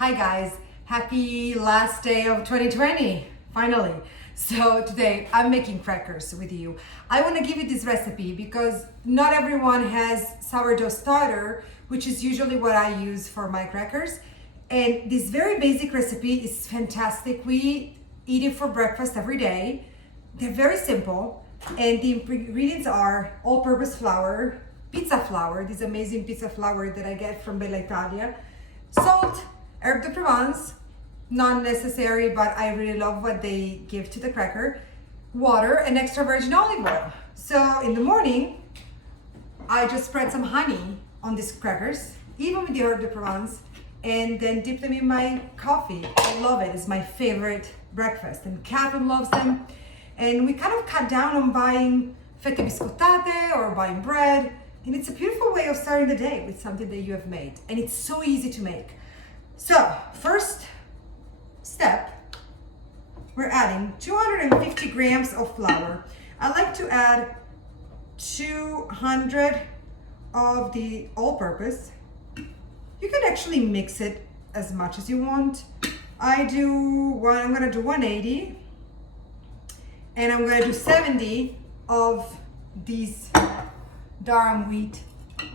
Hi guys, happy last day of 2020, finally. So today I'm making crackers with you. I want to give you this recipe because not everyone has sourdough starter, which is usually what I use for my crackers. And this very basic recipe is fantastic. We eat it for breakfast every day. They're very simple and the ingredients are all-purpose flour, pizza flour, this amazing pizza flour that I get from Bella Italia, salt, herb de Provence, not necessary, but I really love what they give to the cracker, water, and extra virgin olive oil. So in the morning, I just spread some honey on these crackers, even with the herb de Provence, and then dip them in my coffee. I love it. It's my favorite breakfast, and Catherine loves them. And we kind of cut down on buying fette biscottate or buying bread, and it's a beautiful way of starting the day with something that you have made, and it's so easy to make. So first step, we're adding 250 grams of flour. I like to add 200 of the all-purpose. You can actually mix it as much as you want. I'm gonna do 180, and I'm gonna do 70 of these durum wheat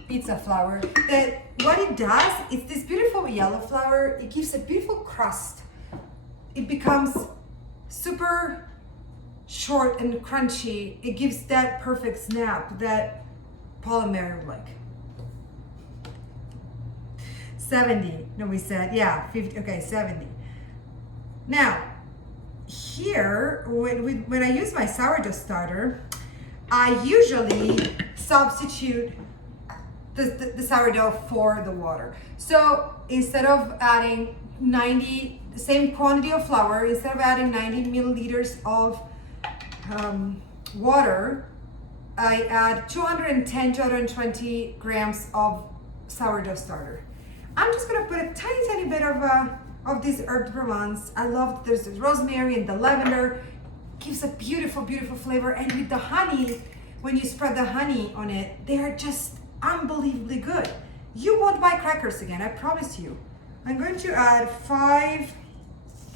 pizza flour. That what it does, it's this beautiful yellow flour. It gives a beautiful crust. It becomes super short and crunchy. It gives that perfect snap that Paul and Mary would like. 70, no, we said, yeah, 50, okay, 70. Now, here, when I use my sourdough starter, I usually substitute the sourdough for the water. So instead of adding 90, the same quantity of flour, instead of adding 90 milliliters of water, I add 210 to 220 grams of sourdough starter. I'm just gonna put a tiny bit of this herb de Provence. I love there's the rosemary and the lavender. Gives a beautiful flavor, and with the honey, when you spread the honey on it, they are just unbelievably good. You won't buy crackers again, I promise you. I'm going to add 5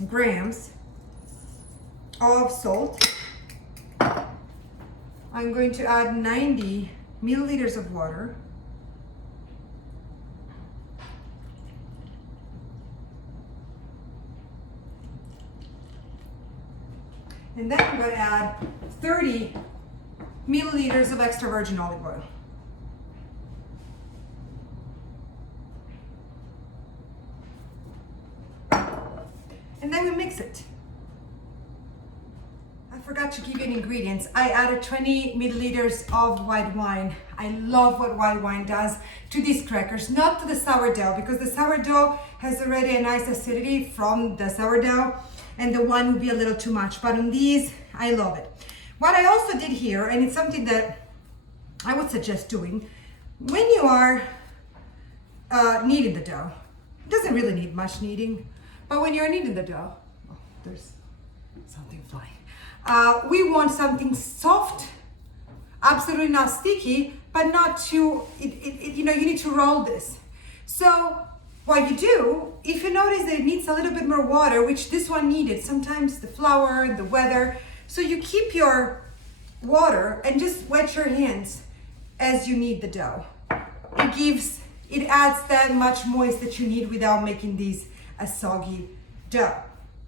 grams of salt. I'm going to add 90 milliliters of water. And then I'm going to add 30 milliliters of extra virgin olive oil. And then we mix it. I forgot to give you ingredients. I added 20 milliliters of white wine. I love what white wine does to these crackers, not to the sourdough, because the sourdough has already a nice acidity from the sourdough, and the wine would be a little too much. But on these, I love it. What I also did here, and it's something that I would suggest doing, when you are kneading the dough, it doesn't really need much kneading, but when you're kneading the dough, oh, there's something flying. We want something soft, absolutely not sticky, but not too, you need to roll this. So what you do, if you notice that it needs a little bit more water, which this one needed, sometimes the flour, the weather, so you keep your water and just wet your hands as you knead the dough. It adds that much moist that you need without making these a soggy dough.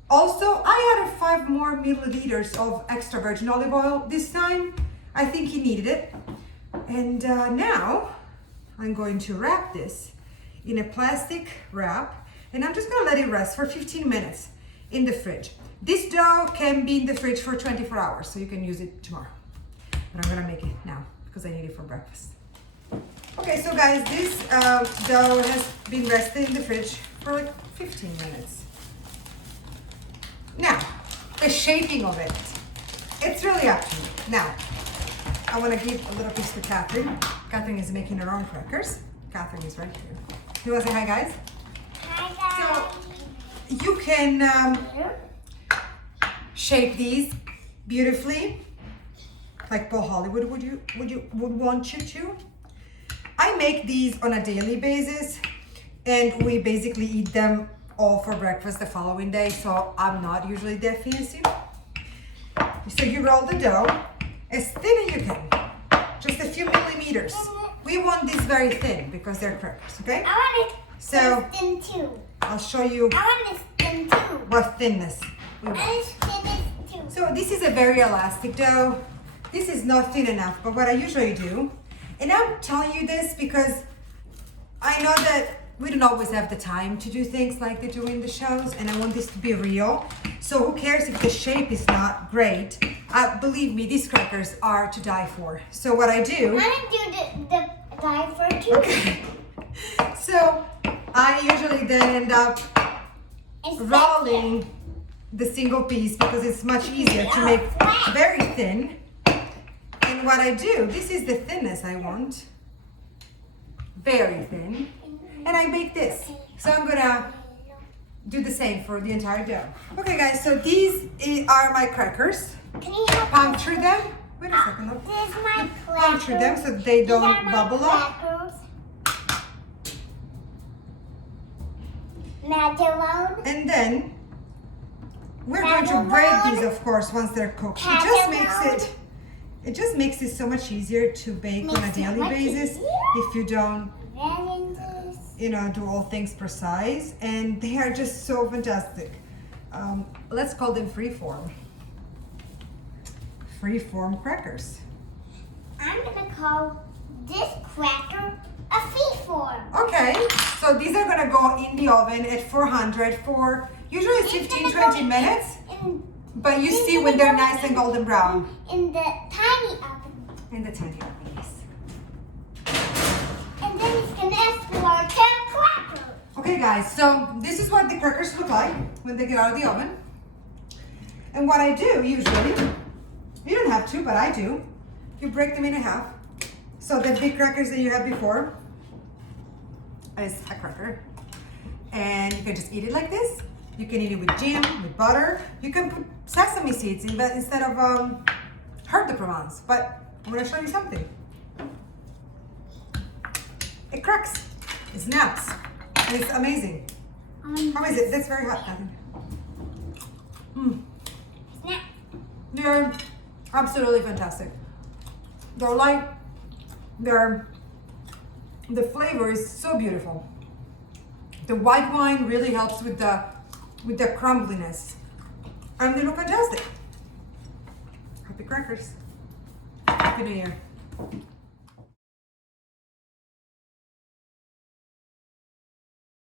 Also, I added 5 more milliliters of extra virgin olive oil this time. I think he needed it. And now I'm going to wrap this in a plastic wrap, and I'm just gonna let it rest for 15 minutes in the fridge. This dough can be in the fridge for 24 hours, so you can use it tomorrow. But I'm gonna make it now because I need it for breakfast. Okay, so guys, this dough has been resting in the fridge for like 15 minutes. Now, the shaping of it, it's really up to you. Now, I wanna give a little piece to Catherine. Catherine is making her own crackers. Catherine is right here. You wanna say hi, guys? Hi, guys. So, you can shape these beautifully, like Paul Hollywood would want you to. I make these on a daily basis, and we basically eat them all for breakfast the following day, so I'm not usually that fancy. So you roll the dough as thin as you can, just a few millimeters. We want this very thin because they're crackers, okay? I want it So thin too. I'll show you I want it thin too. what thinness we I want. want it thin too. So this is a very elastic dough. This is not thin enough, but what I usually do, and I'm telling you this because I know that we don't always have the time to do things like they do in the shows, and I want this to be real. So who cares if the shape is not great? Believe me, these crackers are to die for. So what I do... I want to do the diaper too. Okay. So I usually then end up rolling the single piece because it's much easier to make very thin. And what I do, this is the thinness I want. Very thin. And I bake this. So I'm gonna do the same for the entire dough. Okay guys, so these are my crackers. Can you help Puncture them. Wait a second. Look. This is my Puncture them so they don't bubble up. Madelone. And then we're going to break these, of course, once they're cooked. It just makes it so much easier to bake on a daily basis if you don't, do all things precise. And they are just so fantastic. Let's call them freeform. Freeform crackers. I'm gonna call this cracker a freeform. Okay, so these are gonna go in the oven at 400 for usually 15-20 minutes. But you see when they're nice and golden brown. In the tiny oven. In the tiny oven, yes. And then it's gonna explode 10 crackers. Okay guys, so this is what the crackers look like when they get out of the oven. And what I do usually, you don't have to, but I do. You break them in half. So the big crackers that you had before is a cracker. And you can just eat it like this. You can eat it with jam, with butter. You can put sesame seeds instead of herb de Provence. But I'm gonna show you something. It cracks, it snaps, and it's amazing. How is it? That's very hot, I think. Snap. They're absolutely fantastic. They're light. The flavor is so beautiful. The white wine really helps with the crumbliness. And they look fantastic. Happy crackers. Happy New Year.